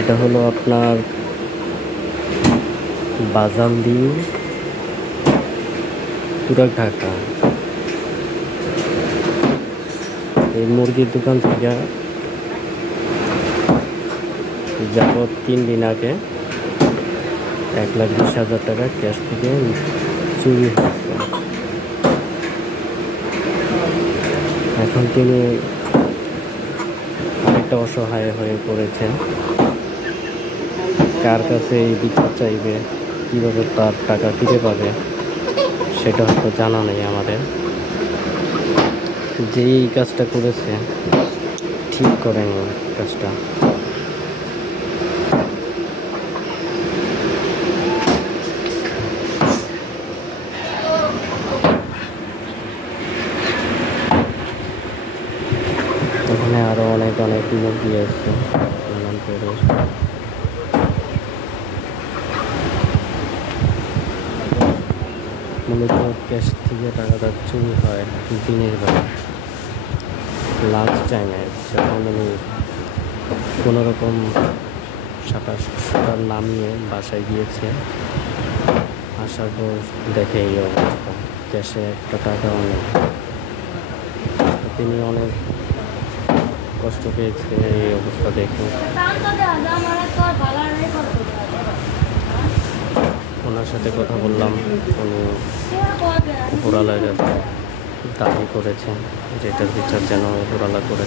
এটা হলো আপনার বাজান্দি, পুরাক ঢাকা। এই মুরগির দোকান থেকে যাবৎ 3 দিন আগে 1,20,000 টাকা ক্যাশ থেকে চুরি হয়েছে। এখন তিনি অনেকটা অসহায় হয়ে পড়েছেন। কার কাছে এই বিচার চাইবে, কীভাবে তার টাকা ফিরে পাবে সেটা হয়তো জানা নেই আমাদের। যে এই কাজটা করেছে ঠিক করেনি কাজটা। এখানে আরো অনেক মুরগি আছে নানান করে। মূলত ক্যাশ থেকে টাকাটা চুরি হয় দিনের বেলা, লাঞ্চ টাইমে, যখন আমি কোনোরকম সাঁতার নামিয়ে বাসায় গিয়েছে। আসার পর দেখে এই অবস্থা, ক্যাশে একটা টাকাও নেই। তিনি অনেক কষ্ট পেয়েছে এই অবস্থা দেখে। ওনার সাথে কথা বললাম, উনি উপরালার কাছে দাবি করেছেন যেটার বিচার যেন উপরালা করে।